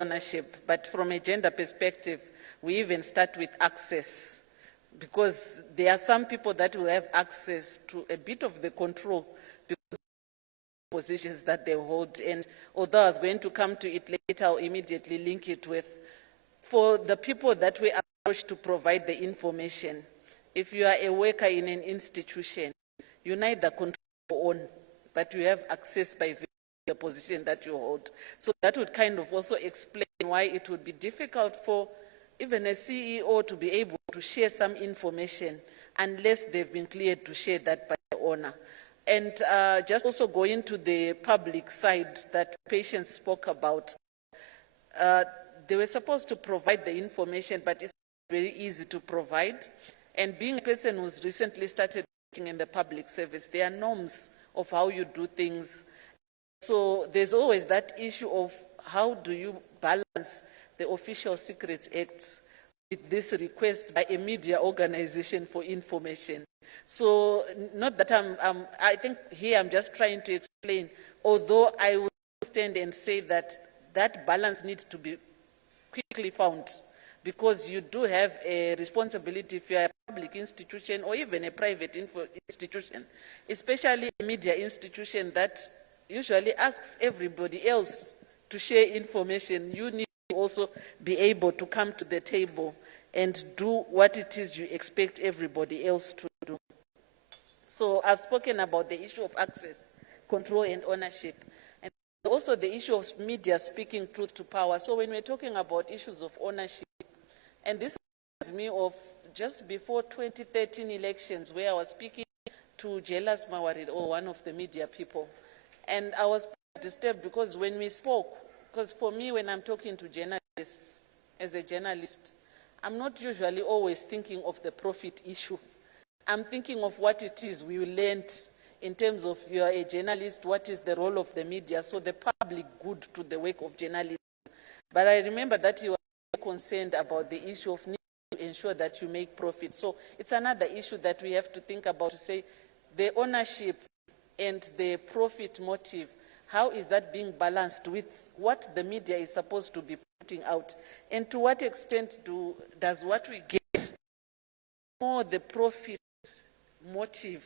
ownership, but from a gender perspective, we even start with access, because there are some people that will have access to a bit of the control because of the positions that they hold. And although I was going to come to it later, I'll immediately link it with, for the people that we approach to provide the information, if you are a worker in an institution, you neither control or own, but you have access by the position that you hold. So that would kind of also explain why it would be difficult for even a CEO to be able to share some information unless they've been cleared to share that by the owner. And just also going to the public side that patients spoke about, they were supposed to provide the information, but it's very easy to provide. And being a person who's recently started working in the public service, there are norms of how you do things. So there's always that issue of how do you balance the Official Secrets Act with this request by a media organization for information. So not that I think here I'm just trying to explain, although I will stand and say that that balance needs to be quickly found, because you do have a responsibility if you're a public institution or even a private institution, especially a media institution that usually asks everybody else to share information. You need to also be able to come to the table and do what it is you expect everybody else to do. So I've spoken about the issue of access, control, and ownership. And also the issue of media speaking truth to power. So when we're talking about issues of ownership, and this reminds me of just before 2013 elections, where I was speaking to Jelas Mawarid, or one of the media people. And I was quite disturbed because when we spoke, because for me, when I'm talking to journalists, as a journalist, I'm not usually always thinking of the profit issue. I'm thinking of what it is we learned in terms of you're a journalist, what is the role of the media, so the public good to the work of journalism. But I remember that you were concerned about the issue of need to ensure that you make profit. So it's another issue that we have to think about, to say the ownership and the profit motive, how is that being balanced with what the media is supposed to be putting out? And to what extent does what we get more the profit motive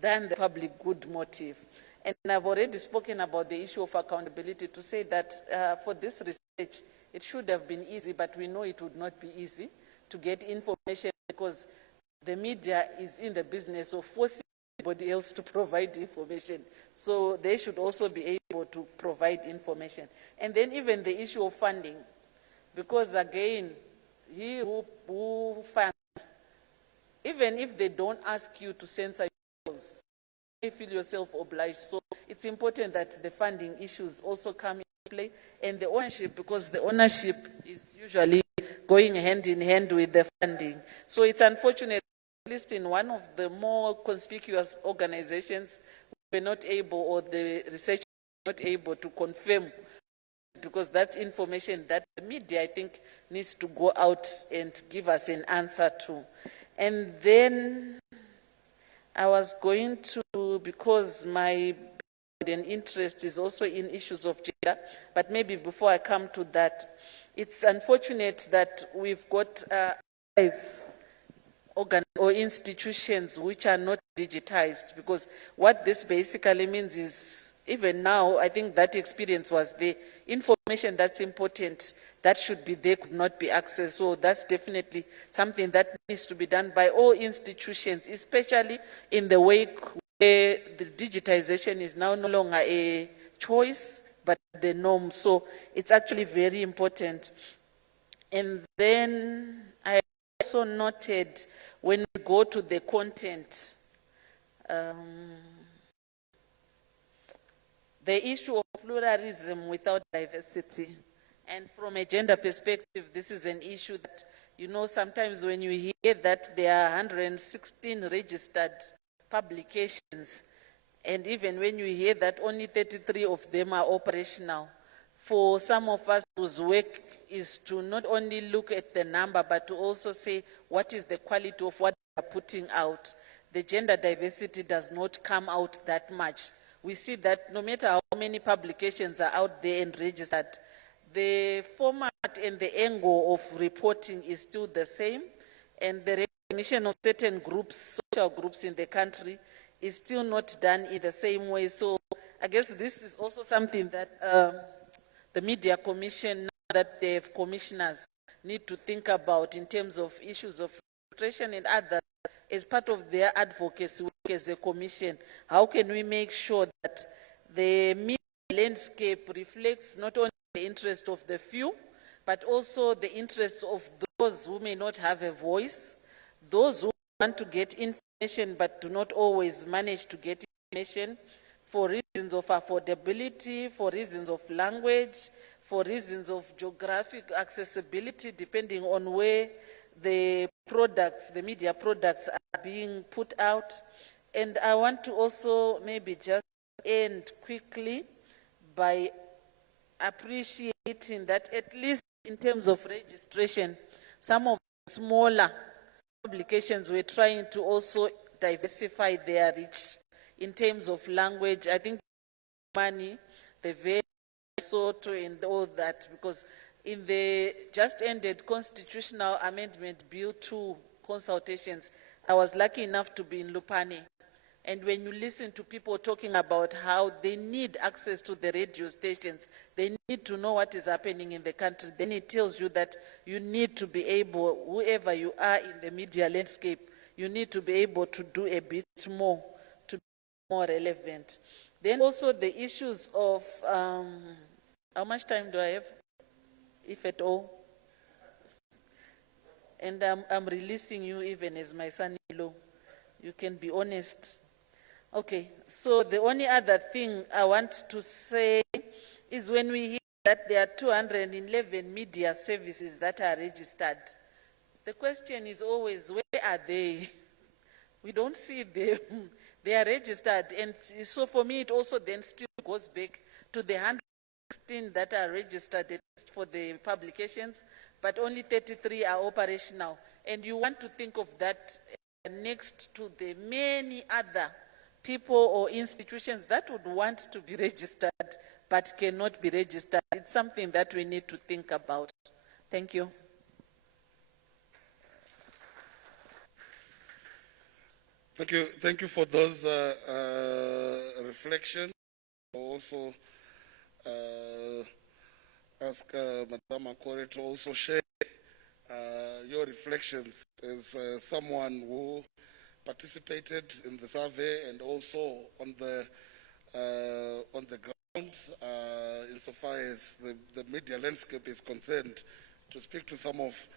than the public good motive? And I've already spoken about the issue of accountability to say that for this research, it should have been easy, but we know it would not be easy to get information, because the media is in the business of forcing everybody else to provide information. So they should also be able to provide information. And then even the issue of funding, because again, he who funds, even if they don't ask you to censor yourselves, you feel yourself obliged. So it's important that the funding issues also come into play, and the ownership, because the ownership is usually going hand in hand with the funding. So it's unfortunate, at least in one of the more conspicuous organizations, we're not able, or the research is not able to confirm, because that's information that the media, I think, needs to go out and give us an answer to. And then I was going to, because my interest is also in issues of gender, but maybe before I come to that, it's unfortunate that we've got or institutions which are not digitized, because what this basically means is, even now, I think that experience was the information that's important, that should be there, could not be accessed. So that's definitely something that needs to be done by all institutions, especially in the wake where the digitization is now no longer a choice, but the norm. So it's actually very important. And then I also noted, when we go to the content, the issue of pluralism without diversity. And from a gender perspective, this is an issue that, you know, sometimes when you hear that there are 116 registered publications, and even when you hear that only 33 of them are operational, for some of us whose work is to not only look at the number, but to also say what is the quality of what they are putting out, the gender diversity does not come out that much. We see that no matter how many publications are out there and registered, The format and the angle of reporting is still the same, and the recognition of certain groups, social groups in the country, is still not done in the same way. So I guess this is also something that the Media Commission, now that they have commissioners, need to think about in terms of issues of registration and others as part of their advocacy work as a commission. How can we make sure that the media landscape reflects not only the interest of the few, but also the interest of those who may not have a voice, those who want to get information but do not always manage to get information for reasons of affordability, for reasons of language, for reasons of geographic accessibility, depending on where the products, the media products are being put out. And I want to also maybe just end quickly by appreciating that at least in terms of registration, some of the smaller publications were trying to also diversify their reach in terms of language. I think money, the very Soto and all that, because in the just ended Constitutional Amendment Bill 2 consultations, I was lucky enough to be in Lupane. And when you listen to people talking about how they need access to the radio stations, they need to know what is happening in the country, then it tells you that you need to be able, whoever you are in the media landscape, you need to be able to do a bit more to be more relevant. Then also the issues of, how much time do I have, if at all? And I'm releasing you even as my son-in-law. You can be honest. Okay, so the only other thing I want to say is when we hear that there are 211 media services that are registered, the question is always, where are they? We don't see them. They are registered. And so for me, it also then still goes back to the 116 that are registered at least for the publications, but only 33 are operational. And you want to think of that next to the many other people or institutions that would want to be registered but cannot be registered. It's something that we need to think about. Thank you. Thank you for those reflections. Also ask Madam Akore to also share your reflections as someone who participated in the survey and also on the ground insofar as the media landscape is concerned, to speak to some of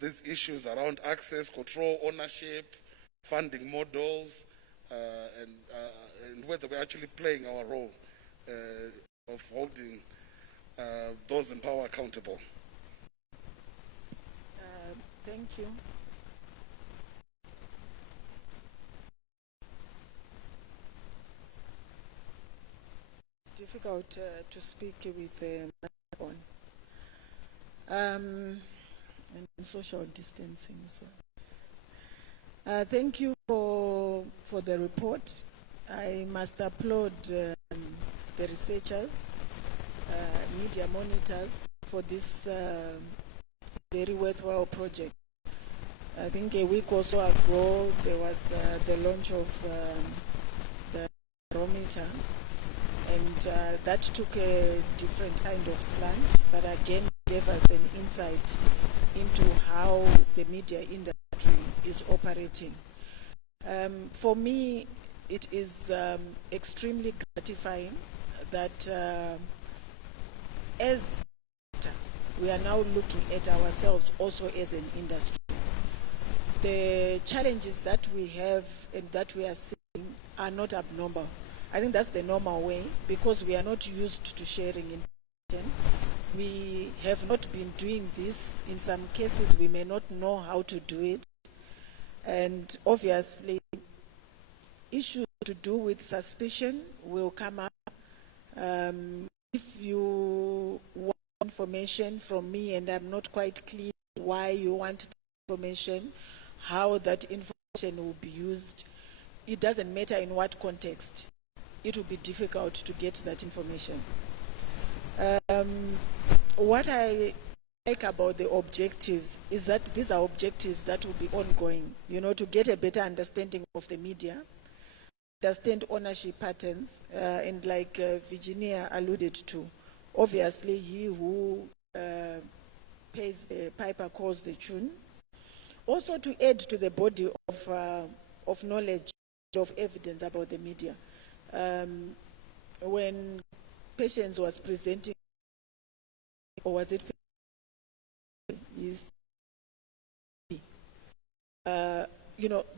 these issues around access, control, ownership, funding models, and whether we're actually playing our role of holding those in power accountable. Thank you. It's difficult to speak with on and social distancing. So. Thank you for the report. I must applaud the researchers, media monitors for this very worthwhile project. I think a week or so ago there was the launch of the barometer, and that took a different kind of slant, but again gave us an insight into how the media industry is operating. For me, it is extremely gratifying that as we are now looking at ourselves also as an industry. The challenges that we have and that we are seeing are not abnormal. I think that's the normal way, because we are not used to sharing information. We have not been doing this. In some cases, we may not know how to do it. And obviously, issues to do with suspicion will come up. If you want information from me and I'm not quite clear why you want the information, how that information will be used, it doesn't matter in what context. It will be difficult to get that information. what I like about the objectives is that these are objectives that will be ongoing, to get a better understanding of the media, understand ownership patterns, and like Virginia alluded to, obviously he who pays the piper calls the tune. Also to add to the body of knowledge, of evidence about the media. When Patience was presenting, or was it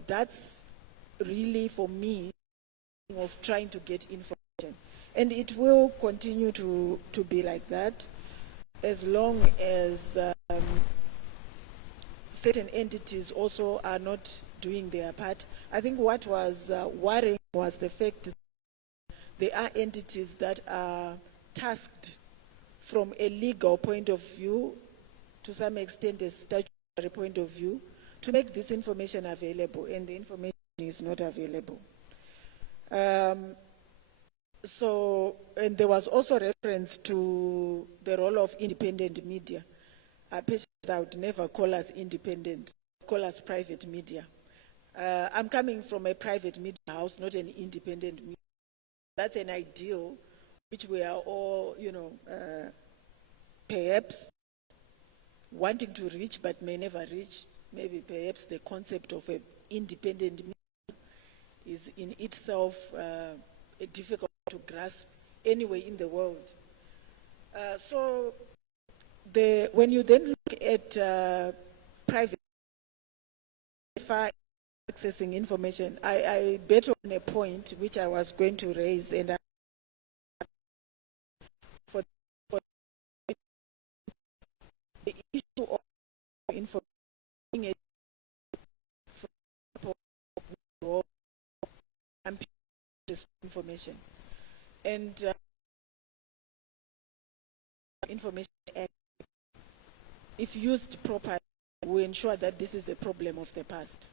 that's really for me of trying to get information, and it will continue to be like that as long as certain entities also are not doing their part. I think what was worrying was the fact that there are entities that are tasked from a legal point of view, to some extent a statutory point of view, to make this information available, and the information is not available. And there was also reference to the role of independent media. Patients, I would never call us independent, call us private media. I'm coming from a private media house, not an independent media. That's an ideal which we are all, perhaps wanting to reach but may never reach. Maybe perhaps the concept of an independent media is in itself difficult to grasp anywhere in the world. When you then look at private, as far as accessing information, I bet on a point which I was going to raise, and for the issue of information, information, and information act, if used properly, will ensure that this is a problem of the past.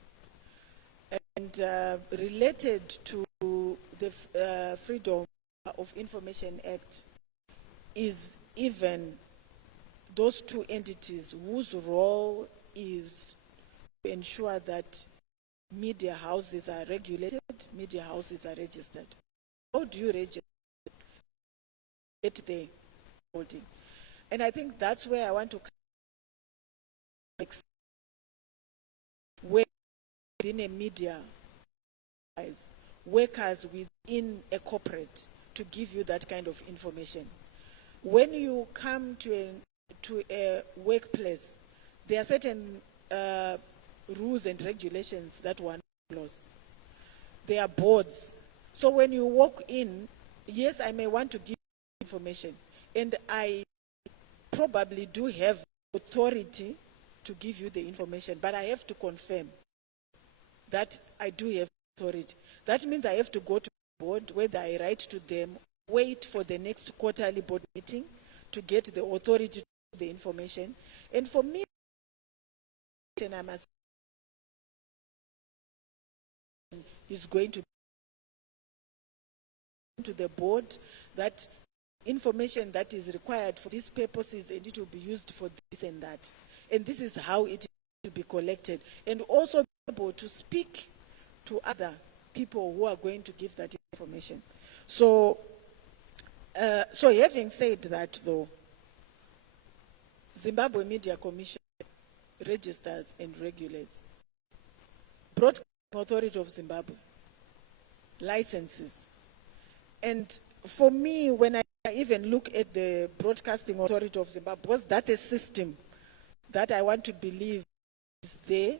And related to the Freedom of Information Act is even those two entities whose role is to ensure that media houses are regulated, media houses are registered. How do you register? Get the holding. And I think that's where I want to where within a media, workers within a corporate, to give you that kind of information. When you come to a workplace, there are certain rules and regulations that one follows. There are boards. So when you walk in, yes, I may want to give information, and I probably do have authority to give you the information, but I have to confirm that I do have authority. That means I have to go to the board, whether I write to them, wait for the next quarterly board meeting to get the authority to give the information. And for me, I must is going to the board that information that is required for these purposes, and it will be used for this and that. And this is how it is to be collected. And also be able to speak to other people who are going to give that information. So having said that, though, Zimbabwe Media Commission registers and regulates. Broadcasting Authority of Zimbabwe licenses. And for me, when I even look at the Broadcasting Authority of Zimbabwe, because that's a system that I want to believe is there,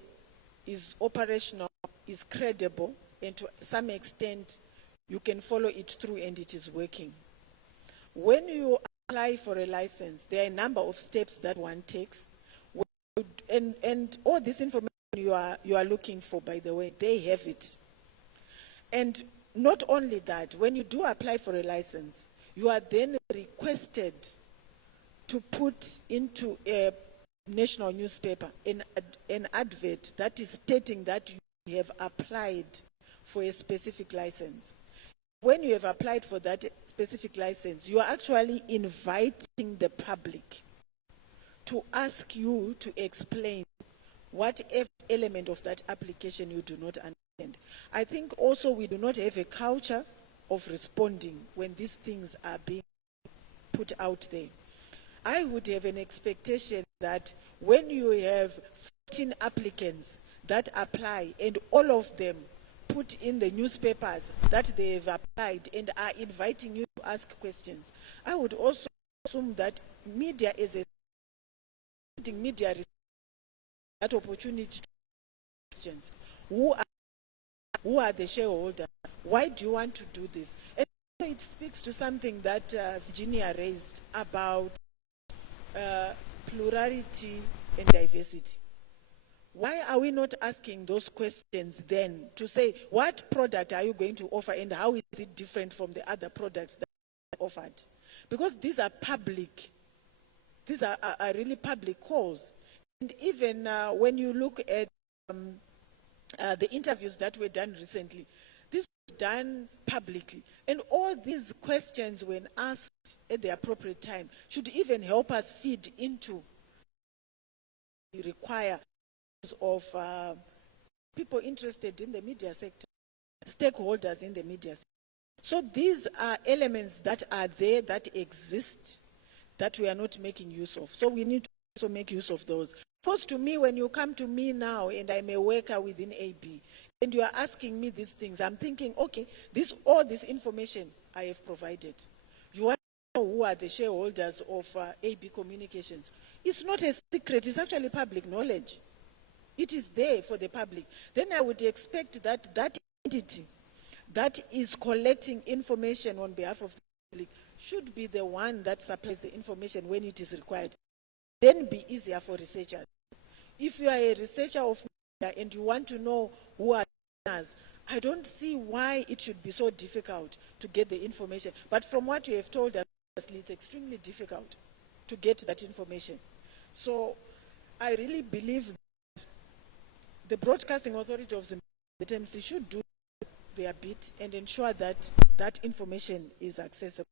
is operational, is credible, and to some extent you can follow it through and it is working. When you apply for a license, there are a number of steps that one takes, and all this information you are looking for, by the way, they have it. And not only that, when you do apply for a license, you are then requested to put into a national newspaper an advert that is stating that you have applied for a specific license. When you have applied for that specific license, you are actually inviting the public to ask you to explain what element of that application you do not understand. I think also we do not have a culture of responding when these things are being put out there. I would have an expectation that when you have 14 applicants that apply and all of them put in the newspapers that they have applied and are inviting you to ask questions, I would also assume that media is a media that opportunity to ask questions. Who are the shareholders? Why do you want to do this? And it speaks to something that Virginia raised about plurality and diversity. Why are we not asking those questions then to say, what product are you going to offer and how is it different from the other products that are offered? Because these are public. These are really public calls. And even when you look at the interviews that were done recently, this was done publicly. And all these questions, when asked at the appropriate time, should even help us feed into the requirements of people interested in the media sector, stakeholders in the media sector. So these are elements that are there, that exist, that we are not making use of. So we need to also make use of those. Because to me, when you come to me now and I'm a worker within AB, and you are asking me these things, I'm thinking, okay, all this information I have provided. You want to know who are the shareholders of AB Communications. It's not a secret, it's actually public knowledge. It is there for the public. Then I would expect that that entity that is collecting information on behalf of the public should be the one that supplies the information when it is required. Then be easier for researchers. If you are a researcher of media and you want to know who are donors, I don't see why it should be so difficult to get the information. But from what you have told us, it's extremely difficult to get that information. So I really believe that the Broadcasting Authority of Zimbabwe, the TMC, should do their bit and ensure that that information is accessible.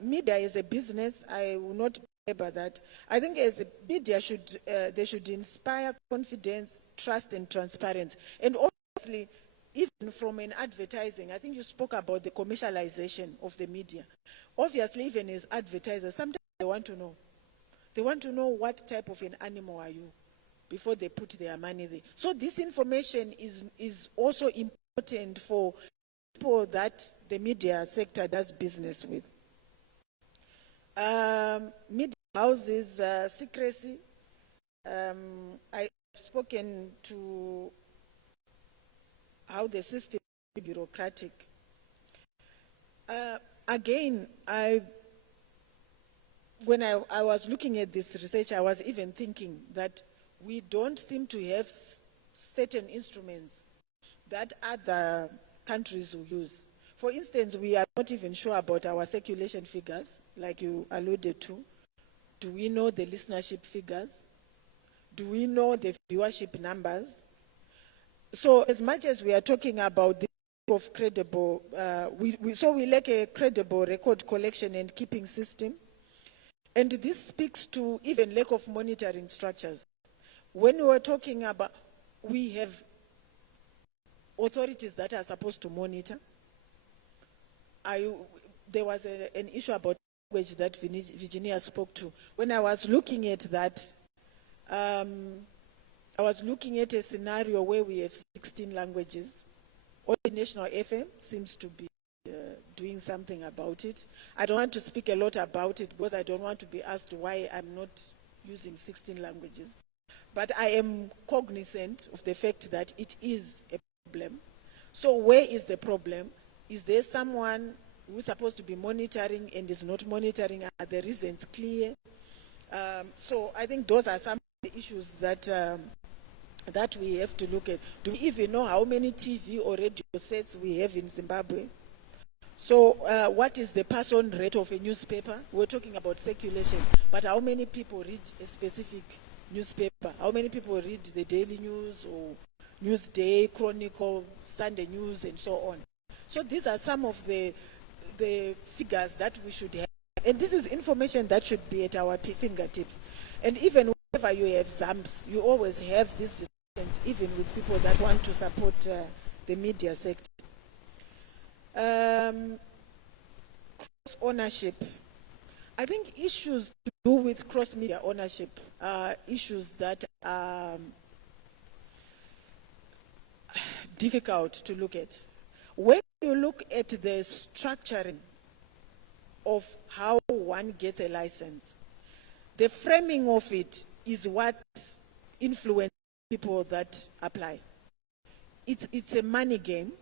Media is a business. I will not about that. I think as a media they should inspire confidence, trust, and transparency. And obviously, even from an advertising, I think you spoke about the commercialization of the media. Obviously, even as advertisers, sometimes they want to know. They want to know what type of an animal are you before they put their money there. So this information is also important for people that the media sector does business with. Media houses secrecy. I've spoken to how the system is bureaucratic. Again, when I was looking at this research, I was even thinking that we don't seem to have certain instruments that other countries will use. For instance, we are not even sure about our circulation figures, like you alluded to. Do we know the listenership figures? Do we know the viewership numbers? So as much as we are talking about the of credible, we lack a credible record collection and keeping system. And this speaks to even lack of monitoring structures. When we were talking about, we have authorities that are supposed to monitor. There was an issue about language that Virginia spoke to. When I was looking at that, I was looking at a scenario where we have 16 languages. Only National FM seems to be doing something about it. I don't want to speak a lot about it because I don't want to be asked why I'm not using 16 languages. But I am cognizant of the fact that it is a problem. So where is the problem? Is there someone who's supposed to be monitoring and is not monitoring? Are the reasons clear? So I think those are some of the issues that that we have to look at. Do we even know how many TV or radio sets we have in Zimbabwe? So what is the person rate of a newspaper? We're talking about circulation, but how many people read a specific newspaper? How many people read the Daily News or Newsday, Chronicle, Sunday News, and so on? So these are some of the figures that we should have And this is information that should be at our fingertips. And even whenever you have ZAMPs, you always have this discussions, even with people that want to support the media sector. Cross ownership. I think issues to do with cross-media ownership are issues that are difficult to look at. When you look at the structuring of how one gets a license, the framing of it is what influences people that apply. It's a money game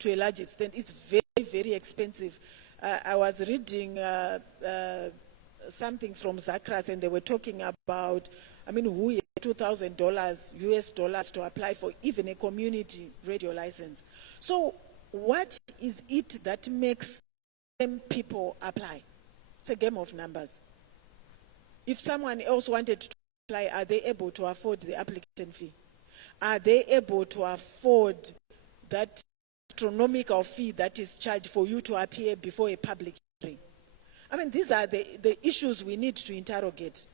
to a large extent. It's very, very expensive. I was reading something from Zakras, and they were talking about, who has $2,000 US dollars to apply for even a community radio license. So what is it that makes them people apply? It's a game of numbers. If someone else wanted to apply, are they able to afford the application fee? Are they able to afford that astronomical fee that is charged for you to appear before a public hearing? These are the issues we need to interrogate.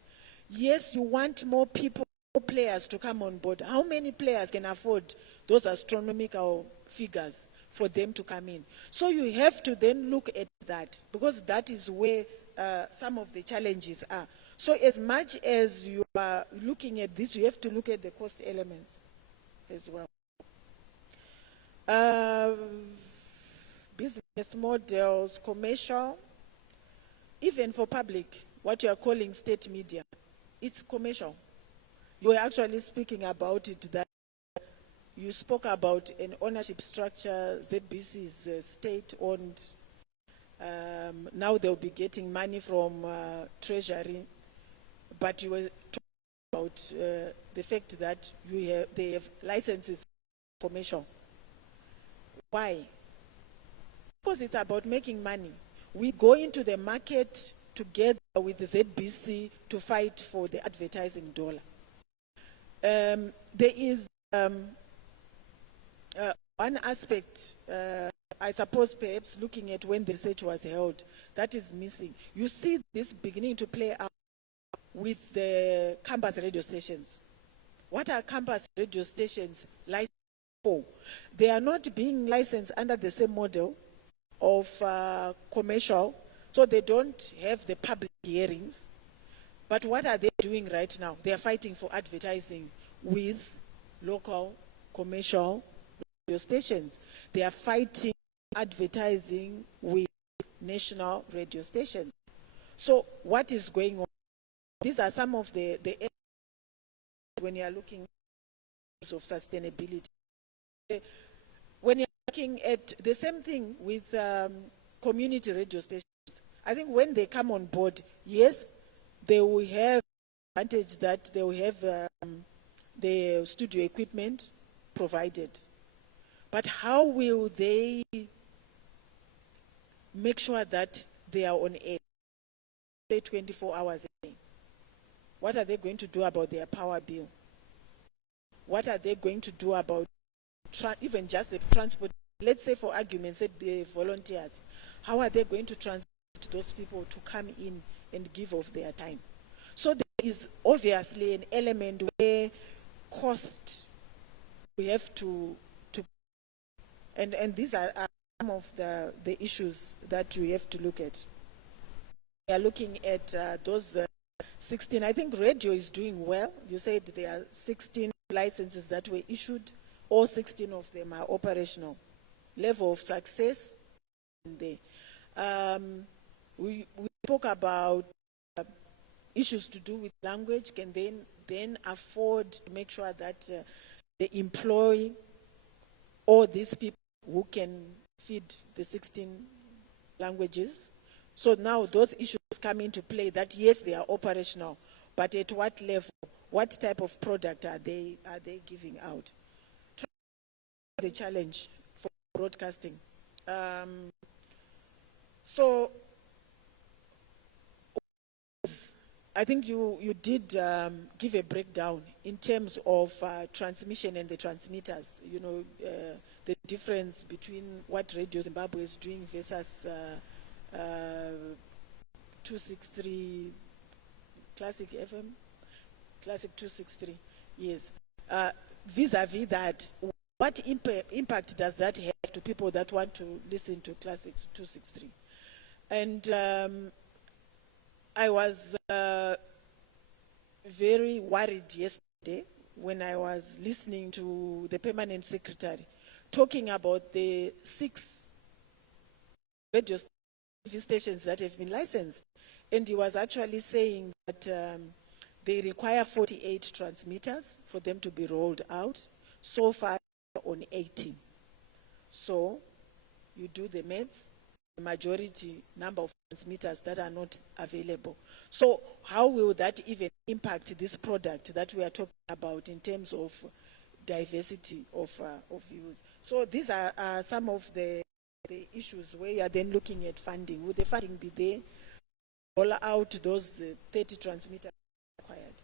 Yes, you want more people, more players to come on board. How many players can afford those astronomical figures for them to come in? So you have to then look at that, because that is where some of the challenges are. So as much as you are looking at this, you have to look at the cost elements as well. Business models, commercial, even for public, what you are calling state media, it's commercial. You were actually speaking about it, that you spoke about an ownership structure. ZBC is state-owned. Now they'll be getting money from Treasury. But you were talking about the fact that they have licenses commercial. Why? Because it's about making money. We go into the market together with the ZBC to fight for the advertising dollar. There is one aspect, I suppose perhaps looking at when the research was held, that is missing. You see this beginning to play out with the campus radio stations. What are campus radio stations licensed for? They are not being licensed under the same model of commercial, so they don't have the public hearings. But what are they doing right now? They are fighting for advertising with local commercial radio stations. They are fighting advertising with national radio stations. So what is going on? These are some of the when you are looking at of sustainability. When you're looking at the same thing with community radio stations, I think when they come on board, yes, they will have advantage that they will have the studio equipment provided. But how will they make sure that they are on air, say 24 hours a day? What are they going to do about their power bill? What are they going to do about even just the transport? Let's say for argument's sake, the volunteers. How are they going to transport those people to come in and give of their time? So there is obviously an element where cost we have to and these are some of the issues that we have to look at. We are looking at those 16. I think radio is doing well. You said there are 16 licenses that were issued. All 16 of them are operational. Level of success there. We spoke about issues to do with language. Can then afford to make sure that they employ all these people who can feed the 16 languages? So now those issues come into play, that yes, they are operational, but at what level, what type of product are they giving out? It's a challenge for broadcasting. So I think you did give a breakdown in terms of transmission and the transmitters, the difference between what Radio Zimbabwe is doing versus 263 Classic FM, Classic 263, yes. Vis-a-vis that, what impact does that have to people that want to listen to Classic 263? And I was very worried yesterday when I was listening to the permanent secretary talking about the 6 radio stations that have been licensed. And he was actually saying that they require 48 transmitters for them to be rolled out. So far on 18. So you do the maths, the majority number of transmitters that are not available. So how will that even impact this product that we are talking about in terms of diversity of views? So these are some of the issues where you are then looking at funding. Will the funding be there? Roll out those 30 transmitters required.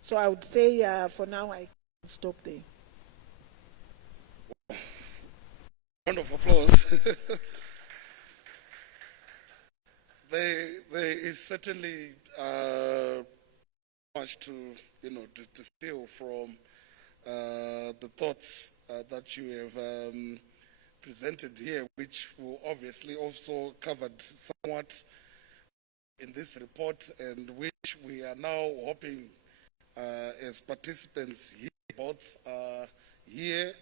So I would say for now I can stop there. Round of applause. There is certainly much to steal from the thoughts that you have presented here, which will obviously also covered somewhat in this report, and which we are now hoping as participants here, both here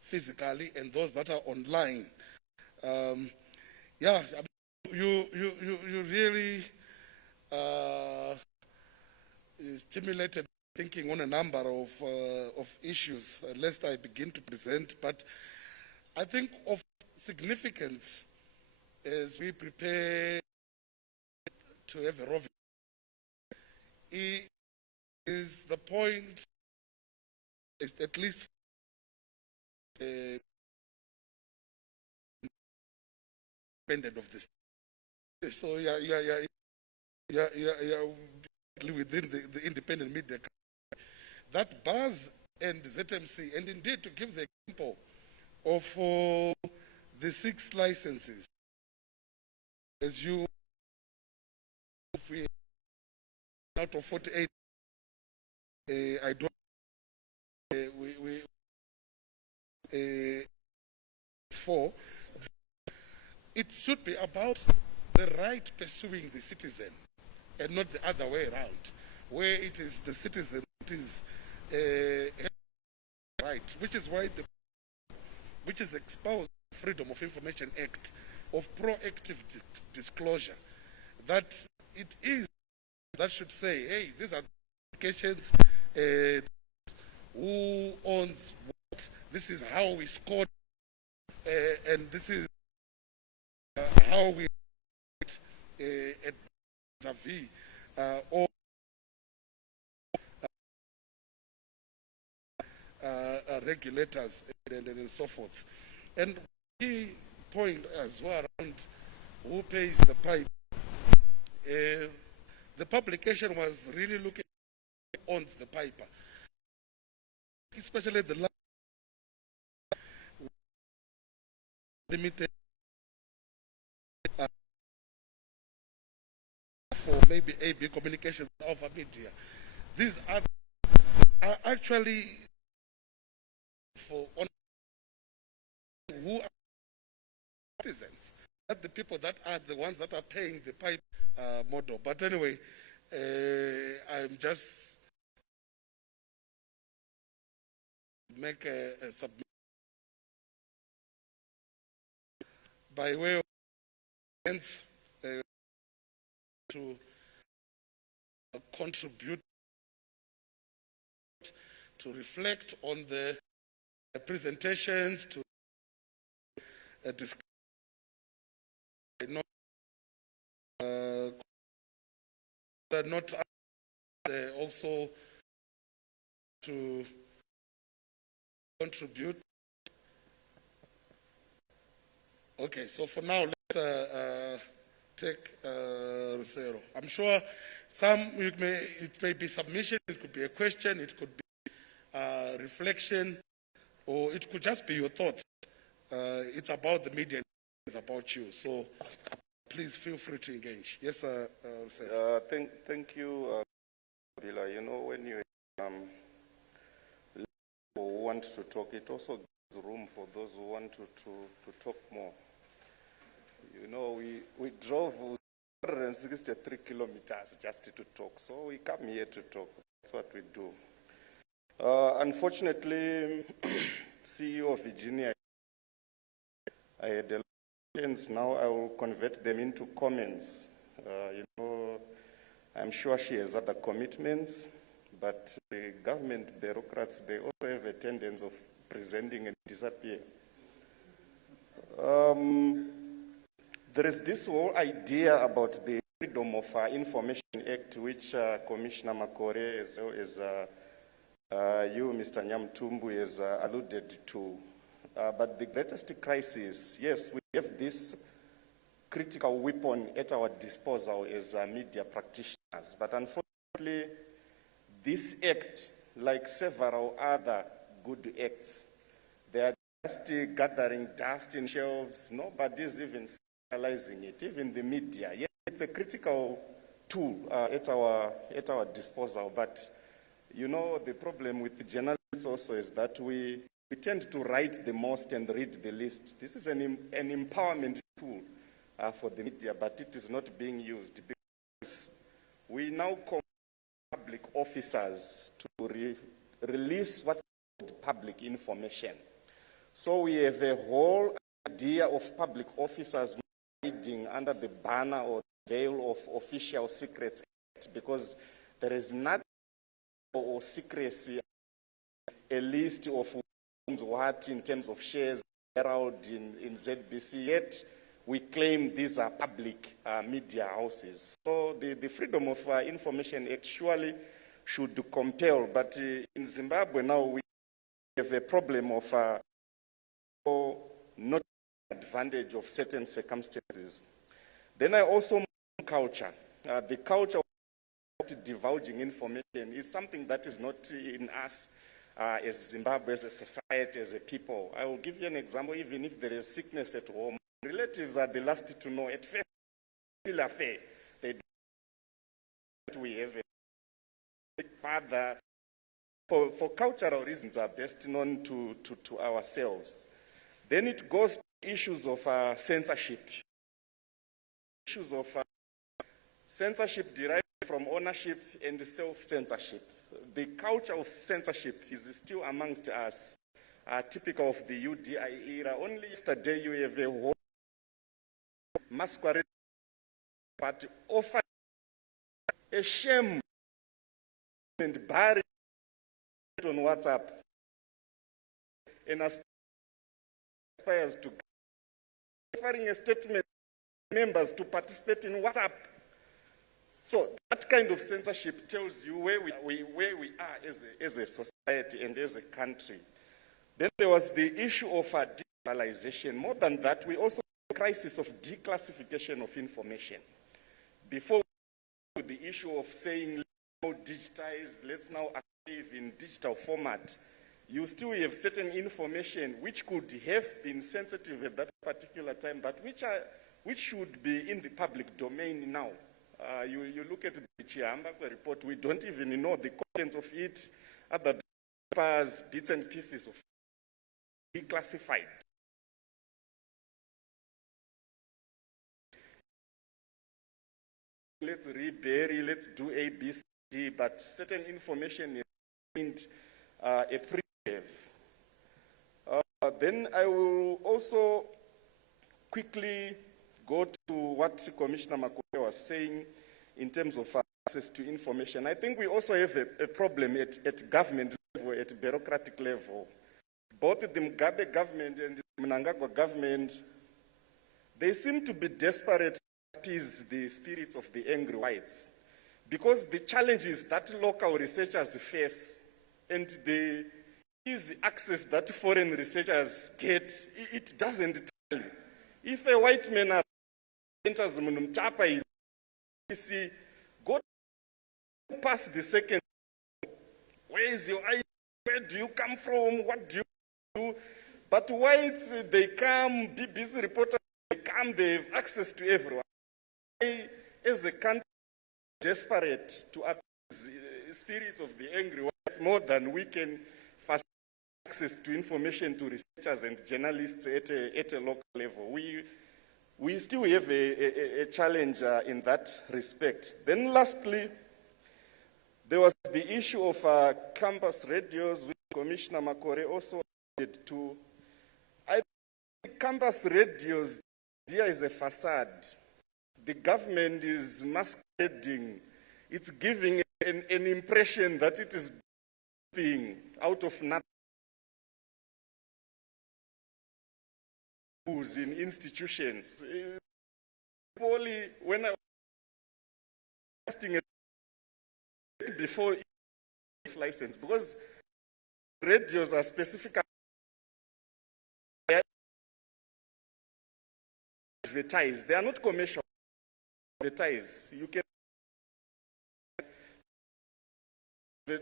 physically and those that are online. Yeah, you really stimulated thinking on a number of issues, lest I begin to present. But I think of significance as we prepare to have a roving is the point, at least independent of this. So yeah, within the independent media, that BUZZ and ZMC, and indeed to give the example of the 6 licenses, as you, out of 48, I don't. It's 4. It should be about the right pursuing the citizen, and not the other way around, where it is the citizen that is right, which is why which is exposed the Freedom of Information Act of proactive disclosure, that it is that should say, hey, these are applications, who owns what, this is how we scored, and this is how we at vis-a-vis or regulators and so forth. And key point as well around who pays the pipe. The publication was really looking at who owns the piper, especially the last limited for maybe AB Communications Alpha Media. These are actually for who are citizens, not the people that are the ones that are paying the pipe model. But anyway, I'm just make a submission by way of to contribute to reflect on the presentations, to discuss, not also to contribute. Okay, so for now, let's take Rusero. I'm sure it may be submission, it could be a question, it could be reflection, or it could just be your thoughts. It's about the media, it's about you. So please feel free to engage. Yes, sir. Thank you, Bila. You know, when you want to talk, it also gives room for those who want to talk more. You know, we drove 163 kilometers just to talk, so we come here to talk. That's what we do. Unfortunately, CEO of Virginia, I had a lot of questions. Now I will convert them into comments. You know, I'm sure she has other commitments, but the government bureaucrats, they also have a tendency of presenting and disappear. There is this whole idea about the Freedom of Information Act, which Commissioner Makore, as well as you, Mr. Nyamtumbu, has alluded to. But the greatest crisis, yes, we have this critical weapon at our disposal as media practitioners. But unfortunately, this act, like several other good acts, they are just gathering dust in shelves. Nobody's even realizing it, even the media. Yes, it's a critical tool at our disposal. But you know, the problem with journalists also is that we tend to write the most and read the least. This is an empowerment tool for the media, but it is not being used because we now call public officers to release what is public information. So we have a whole idea of public officers hiding under the banner or veil of Official Secrets Act, because there is nothing or secrecy, a list of what in terms of shares held in ZBC, yet we claim these are public media houses. So the Freedom of Information Act surely should compel, but in Zimbabwe now we have a problem of not advantage of certain circumstances. Then I also mention culture. The culture of divulging information is something that is not in us as Zimbabwe, as a society, as a people. I will give you an example. Even if there is sickness at home, relatives are the last to know. At first, still affair. They don't. We have a father. For cultural reasons are best known to ourselves. Then it goes to issues of censorship. Issues of censorship derived from ownership and self-censorship. The culture of censorship is still amongst us, typical of the UDI era. Only yesterday you have a whole masquerade party offer a shame and buried on WhatsApp and aspires to offering a statement to members to participate in WhatsApp. So that kind of censorship tells you where we are as a society and as a country. Then there was the issue of digitalization. More than that, we also have a crisis of declassification of information. Before the issue of saying let's now digitize, let's now archive in digital format, you still have certain information which could have been sensitive at that particular time, but which should be in the public domain now. You look at the Chiambakwe report, we don't even know the contents of it, other than bits and pieces of declassified. Let's rebury, let's do A, B, C, D, but certain information is a preserve. Then I will also quickly go to what Commissioner Makore was saying in terms of access to information. I think we also have a problem at government level, at bureaucratic level. Both the Mugabe government and the Mnangagwa government, they seem to be desperate to appease the spirits of the angry whites, because the challenges that local researchers face and the easy access that foreign researchers get, it doesn't tell you. If a white man enters Mnumtapa, see, go past the second. Where is your ID? Where do you come from? What do you do? But whites, they come, busy reporters, they come, they have access to everyone. as a country, desperate to appease the spirit of the angry whites more than we can facilitate access to information to researchers and journalists at a local level. We still have a challenge in that respect. Then lastly, there was the issue of campus radios, which Commissioner Makore also added to. I think campus radios, here is a facade. The government is masquerading. It's giving an impression that it is doing out of nothing. In institutions. Only when I was testing it before license, because radios are specific advertised. They are not commercial advertised. You can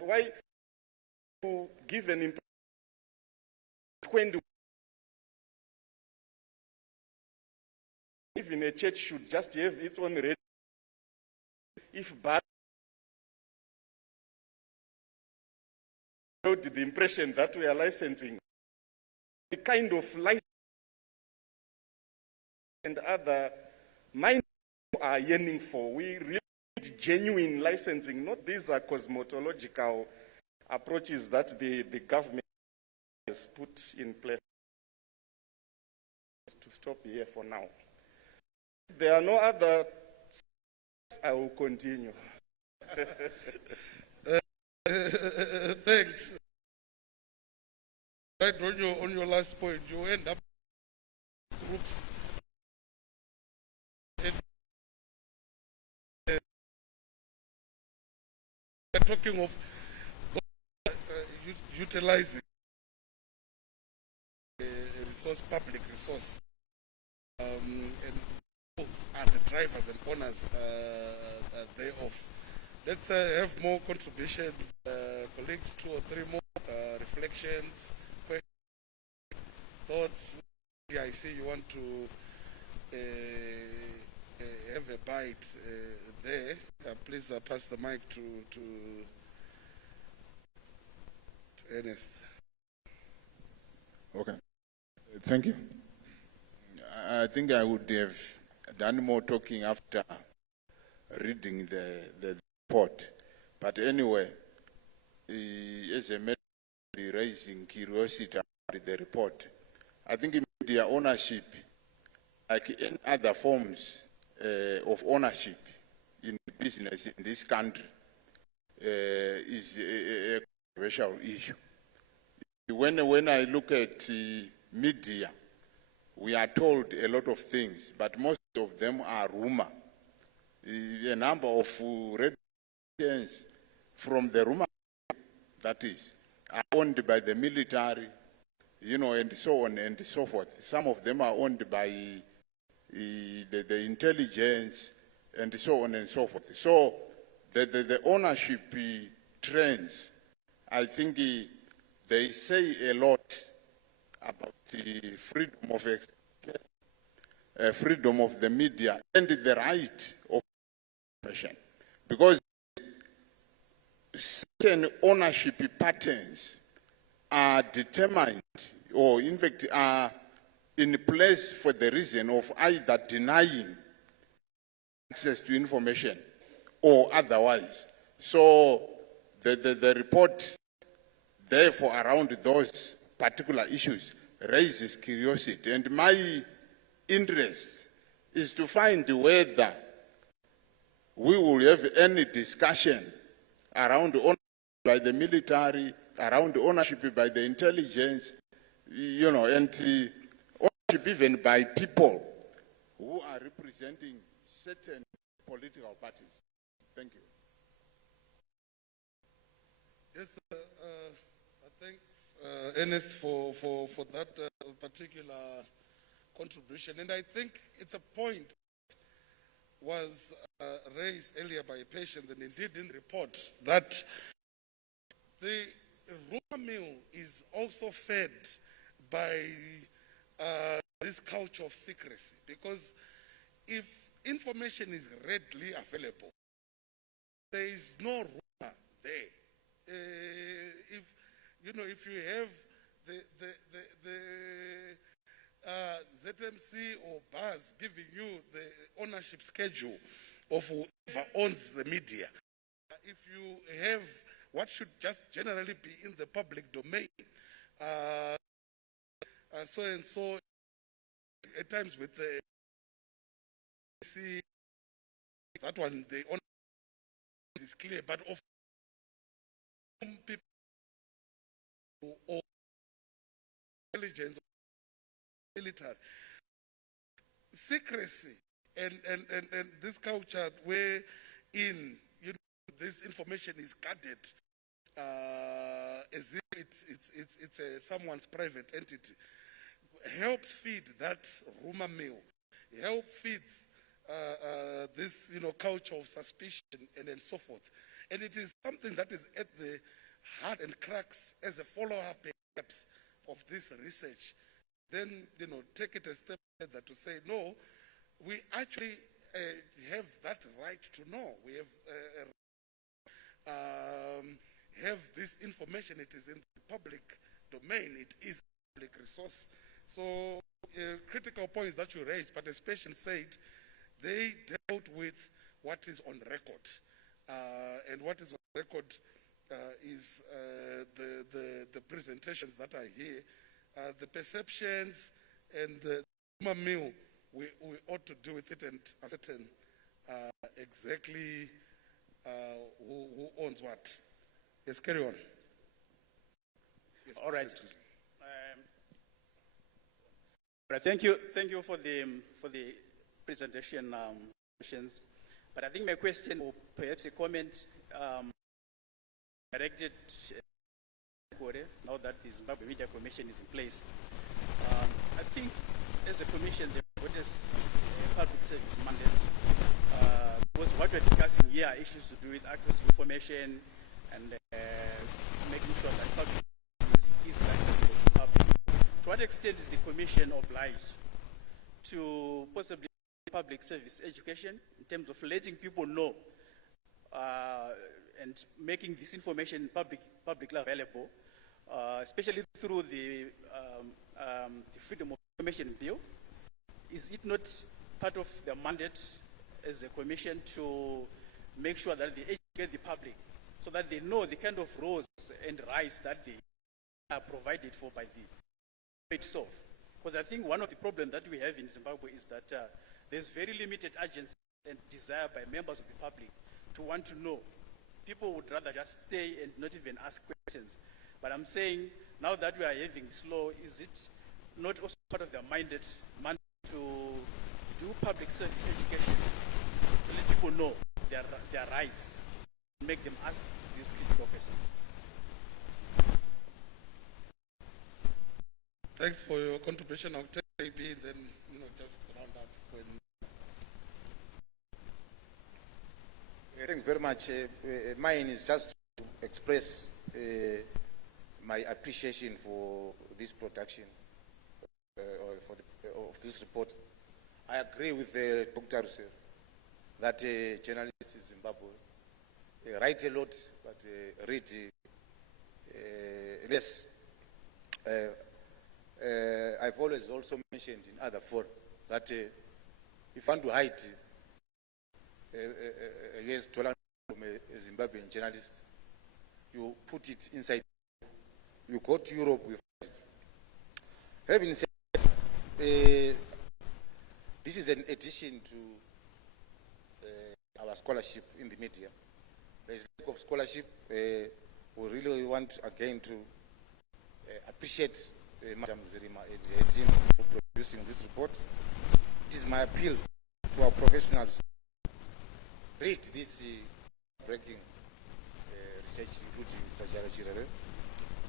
why you give an impression when even a church should just have its own radio. If bad, the impression that we are licensing the kind of license and other minds are yearning for. We really need genuine licensing, not these are cosmetological approaches that the government has put in place. To stop here for now. If there are no other, I will continue. Thanks. Right on your last point, you end up groups. We're talking of utilizing a resource, public resource, and who are the drivers and owners thereof. Let's have more contributions, colleagues, 2 or 3 more reflections, questions, thoughts. Yeah, I see you want to have a bite there. Please pass the mic to Ernest. Okay, thank you. I think I would have done more talking after reading the report. But anyway, as a matter of raising curiosity about the report, I think media ownership, like in other forms of ownership in business in this country, is a controversial issue. When I look at media, we are told a lot of things, but most of them are rumor. A number of radio stations from the rumor, that is, are owned by the military, and so on and so forth. Some of them are owned by the intelligence, and so on and so forth. So the ownership trends, I think they say a lot about the freedom of expression, freedom of the media, and the right of expression. Because certain ownership patterns are determined, or in fact are in place for the reason of either denying access to information or otherwise. So the report, therefore, around those particular issues raises curiosity. And my interest is to find whether we will have any discussion around ownership by the military, around ownership by the intelligence, and ownership even by people who are representing certain political parties. Thank you. Yes, thanks, Ernest, for that particular contribution. And I think it's a point was raised earlier by a patient, and indeed in the report, that the rumor mill is also fed by this culture of secrecy. Because if information is readily available. There is no rumor there. If you have the ZMC or BAS giving you the ownership schedule of whoever owns the media, if you have what should just generally be in the public domain, so and so, at times with the see that one, the ownership is clear, but of people or intelligence, military secrecy, and this culture wherein this information is guarded as if it's someone's private entity, helps feed that rumor mill, help feeds this culture of suspicion and so forth. And it is something that is at the heart and cracks as a follow-up perhaps of this research. Then take it a step further to say, no, we actually have that right to know. We have this information. It is in the public domain. It is a public resource. So critical points that you raised, but as patient said, they dealt with what is on record. And what is on record is the presentations that are here, the perceptions and the rumor mill. We ought to do with it and ascertain exactly who owns what. Yes, carry on. Yes, all right. Thank you for the presentation questions. But I think my question, or perhaps a comment, directed now that the Zimbabwe Media Commission is in place. I think as a commission, the public service mandate, because what we're discussing here are issues to do with access to information and making sure that public is easily accessible to the public. To what extent is the commission obliged to possibly public service education in terms of letting people know and making this information publicly available, especially through the Freedom of Information Bill? Is it not part of the mandate as a commission to make sure that they educate the public so that they know the kind of roles and rights that they are provided for by the itself? Because I think one of the problems that we have in Zimbabwe is that there's very limited urgency and desire by members of the public to want to know. People would rather just stay and not even ask questions. But I'm saying, now that we are having this law, is it not also part of their mandate to do public service education, to let people know their rights, and make them ask these critical questions? Thanks for your contribution. I'll take maybe then just round up when. Thank you very much. Mine is just to express my appreciation for this production of this report. I agree with Dr. Russell that journalists in Zimbabwe write a lot, but read less. I've always also mentioned in other forums that if you want to hide against from a Zimbabwean journalist, you put it inside. You go to Europe, we find it. Having said that, this is an addition to our scholarship in the media. There is lack of scholarship. We really want again to appreciate Madam Zerima and her team for producing this report. It is my appeal to our professionals. Read this breaking research, including Mr. Jara Chirere,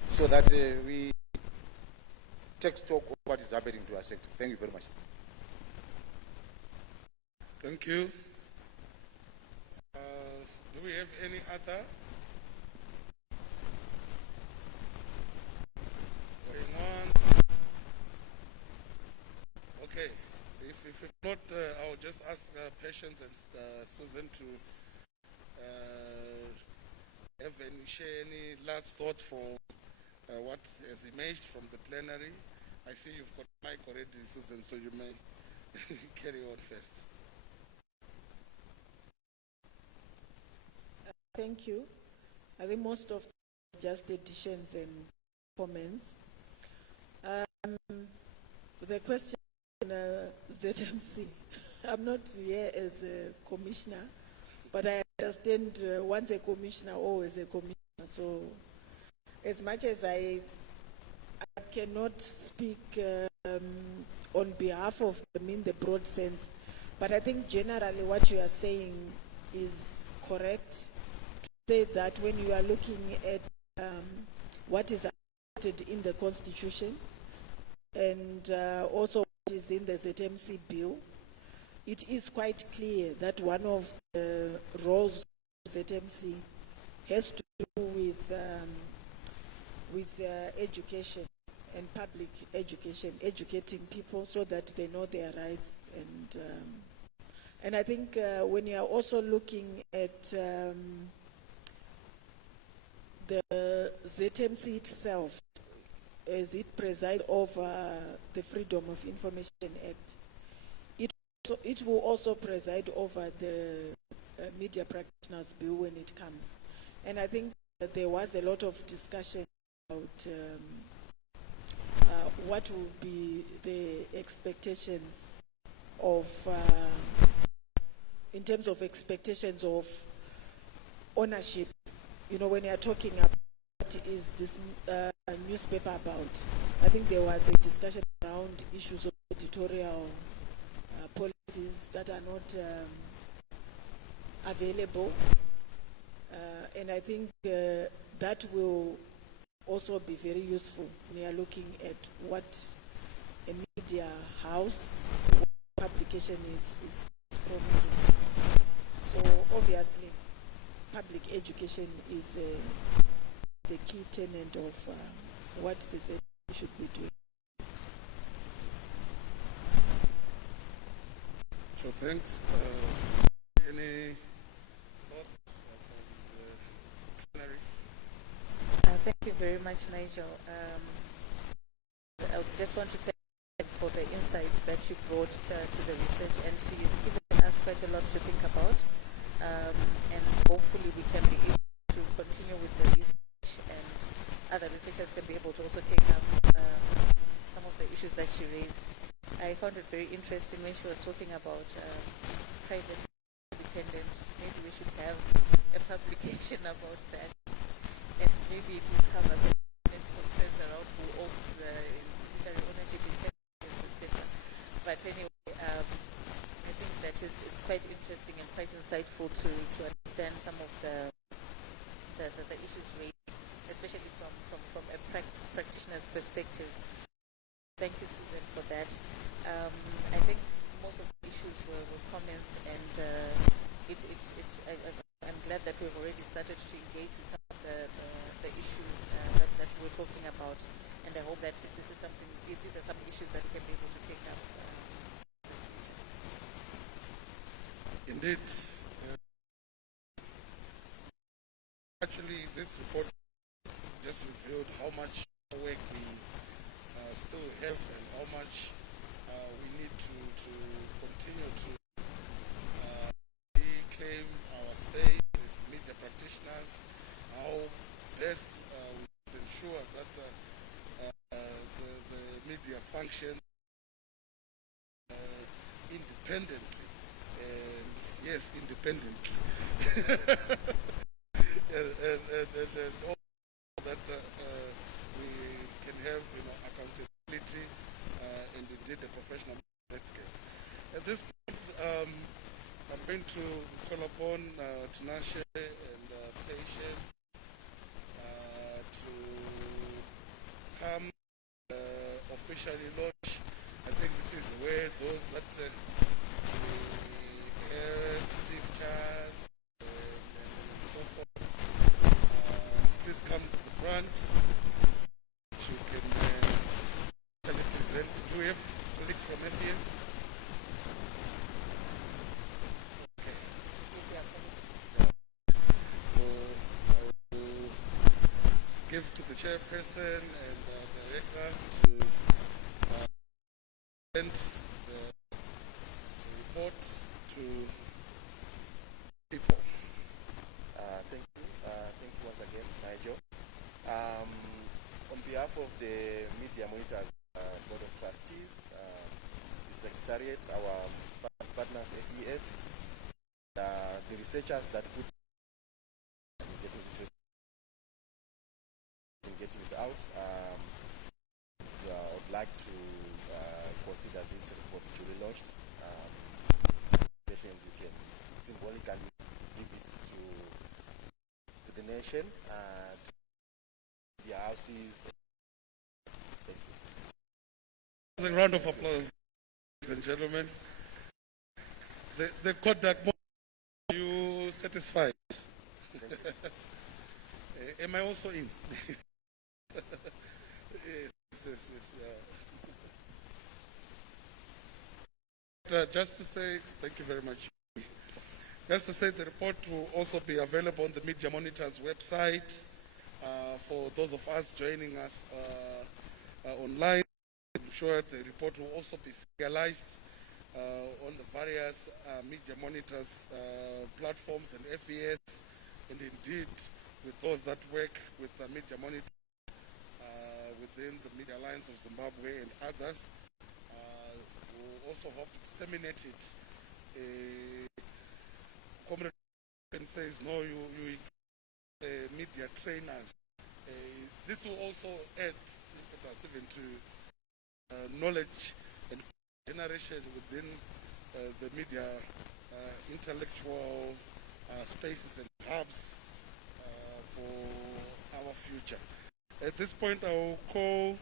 so that we take stock of what is happening to our sector. Thank you very much. Thank you. Do we have any other? Going once. Okay. If not, I'll just ask questions and Susan to share any last thoughts for what has emerged from the plenary. I see you've got mic already, Susan, so you may carry on first. Thank you. I think most of just additions and comments. The question, ZMC. I'm not here as a commissioner, but I understand once a commissioner, always a commissioner. So as much as I cannot speak on behalf of them in the broad sense, but I think generally what you are saying is correct. To say that when you are looking at what is acted in the Constitution and also what is in the ZMC bill, it is quite clear that one of the roles of ZMC has to do with education and public education, educating people so that they know their rights. And I think when you are also looking at the ZMC itself, as it presides over the Freedom of Information Act, it will also preside over the Media Practitioners Bill when it comes. And I think that there was a lot of discussion about what will be the expectations of, in terms of expectations of ownership. You know, when you're talking about what is this newspaper about, I think there was a discussion around issues of editorial policies that are not available, and I think that will also be very useful when you are looking at what a media house publication is promising. So obviously public education is a key tenet of what the ZMC should be doing. So thanks. Any thoughts from the plenary? Thank you very much, Nigel. I just want to thank you for the insights that she brought to the research, and she has given us quite a lot to think about. And hopefully we can be able to continue with the research, and other researchers can be able to also take up some of the issues that she raised. I found it very interesting when she was talking about private independent. Maybe we should have a publication about that, and maybe it will cover some concerns around who owns the literary ownership intentions, etc. But anyway, I think that it's quite interesting and quite insightful to understand some of the issues raised, especially from a practitioner's perspective. Thank you, Susan, for that. I think most of the issues were comments, and I'm glad that we've already started to engage with some of the issues that we're talking about, and I hope that these are some issues that we can be able to take up. Indeed. Actually, this report just revealed how much work we still have and how much we need to continue to reclaim our space as media practitioners, how best we ensure that the media function independently, and yes, independently, and all that we can have, accountability and indeed the professional landscape. At this point, I'm going to call upon Tinashe and Patience to come officially launch. I think this is where those that have pictures and so forth, please come to the front. You can present. Do we have colleagues from FES? give to the chairperson and director to present the report to people. Thank you. Thank you once again, Nigel. On behalf of the Media Monitors Board of Trustees, the Secretariat, our partners, AES, the researchers that put getting it out, I would like to consider this report duly launched. You can symbolically give it to the nation, to the houses. Thank you. A round of applause, ladies and gentlemen. The conduct, are you satisfied? Am I also in? Yes, yeah. Just to say, thank you very much. Just to say, the report will also be available on the Media Monitors website for those of us joining us online. I'm sure the report will also be serialized on the various Media Monitors platforms and FES, and indeed with those that work with the Media Monitors within the Media Alliance of Zimbabwe and others. We'll also hope to disseminate it. Comrade says, no, you media trainers. This will also add even to knowledge and generation within the media intellectual spaces and hubs for our future. At this point, I will call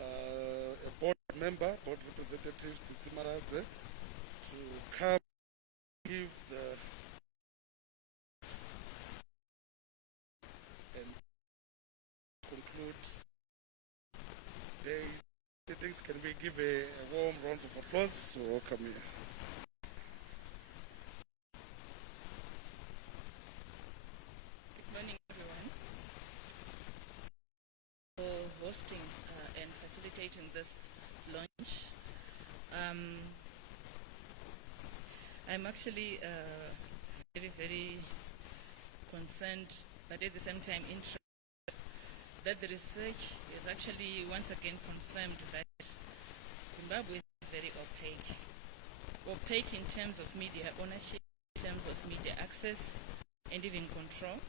a board member, board representative, Tsitsimaradze, to come give the and conclude today's sittings. Can we give a warm round of applause? So welcome here. Good morning, everyone. For hosting and facilitating this launch. I'm actually very, very concerned, but at the same time interested that the research is actually once again confirmed that Zimbabwe is very opaque. Opaque in terms of media ownership, in terms of media access, and even control.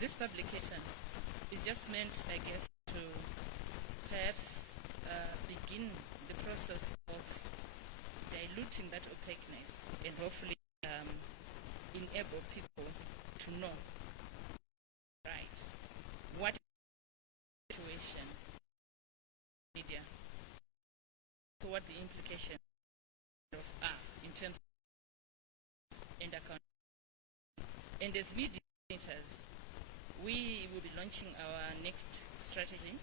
This publication is just meant, I guess, to perhaps begin the process of diluting that opaqueness and hopefully enable people to know, right, what situation media, so what the implications of are in terms of and account. And as media monitors, we will be launching our next strategy,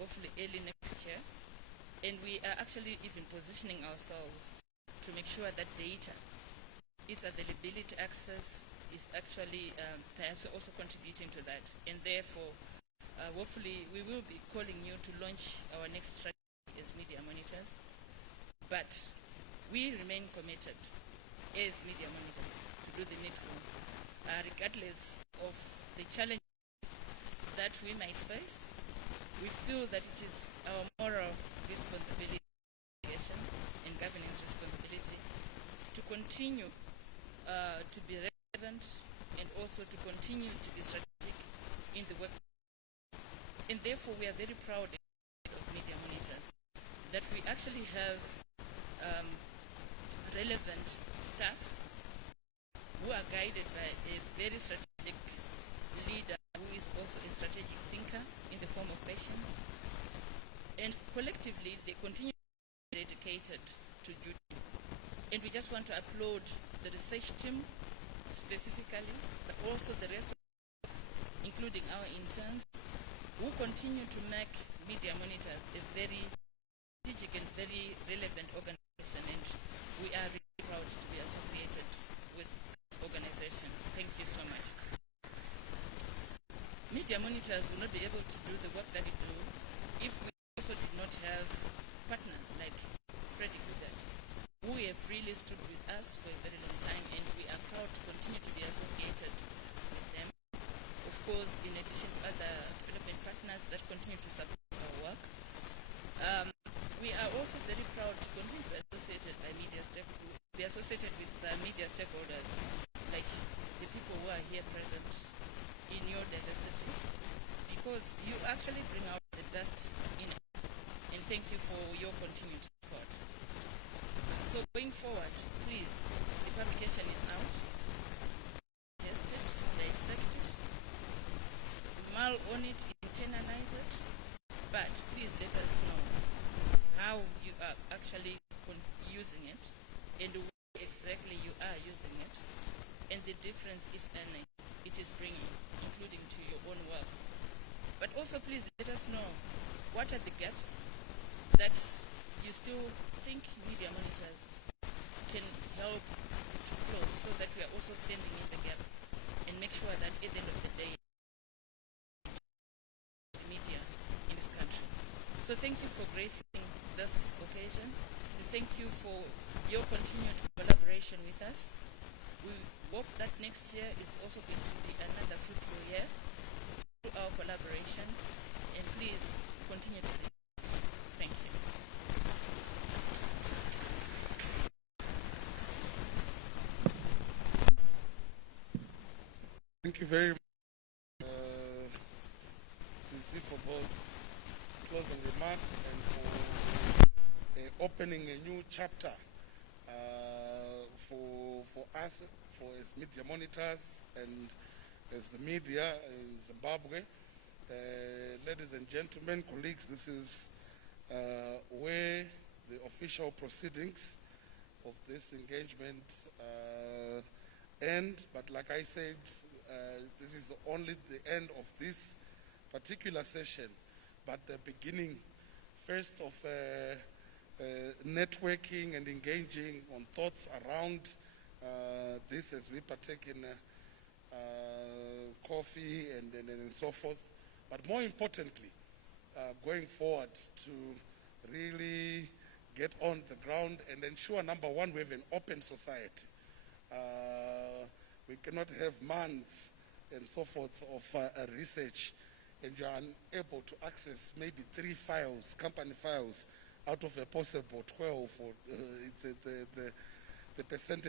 hopefully early next year. And we are actually even positioning ourselves to make sure that data, its availability, access, is actually perhaps also contributing to that. And therefore, hopefully, we will be calling you to launch our next strategy as media monitors. But we remain committed as media monitors to do the needful, regardless of the challenges that we might face. We feel that it is our moral responsibility and governance responsibility to continue to be relevant and also to continue to be strategic in the work. And therefore, we are very proud of media monitors that we actually have relevant staff who are guided by a very strategic leader who is also a strategic thinker in the form of patience. And collectively, they continue to be dedicated to duty. And we just want to applaud the research team specifically, but also the rest, including our interns, who continue to make media monitors a very strategic and very relevant organization. And we are really proud to be associated with this organization. Thank you so much. media monitors will not be able to do the work that we do if we also did not have partners like Freddie Cougat, who have really stood with us for a very long time, and we are proud to continue to be associated with them. Of course, in addition to other development partners that continue to support our work. We are also very proud to continue to be associated with media stakeholders, like the people who are here present in your diversity, because you actually bring out the best in us, and thank you for your continued support. So going forward, please, the publication is out, test it, dissect it, mull on it, internalize it, but please let us know how you are actually using it and why exactly you are using it, and the difference, if any, it is bringing, including to your own work. But also please let us know what are the gaps that you still think media monitors can help to close, so that we are also standing in the gap and make sure that at the end of the day, media in this country. So thank you for gracing this occasion, and thank you for your continued collaboration with us. We hope that next year is also going to be another fruitful year through our collaboration, and please continue to listen. Thank you. Thank you very much, for both closing remarks and for opening a new chapter for us, for as media monitors and as the media in Zimbabwe. Ladies and gentlemen, colleagues, this is where the official proceedings of this engagement end. But like I said, this is only the end of this particular session, but the beginning first of networking and engaging on thoughts around this as we partake in coffee and so forth. But more importantly, going forward to really get on the ground and ensure, number one, we have an open society. We cannot have months and so forth of research, and you are unable to access maybe 3 files, company files, out of a possible 12, or it's the percentage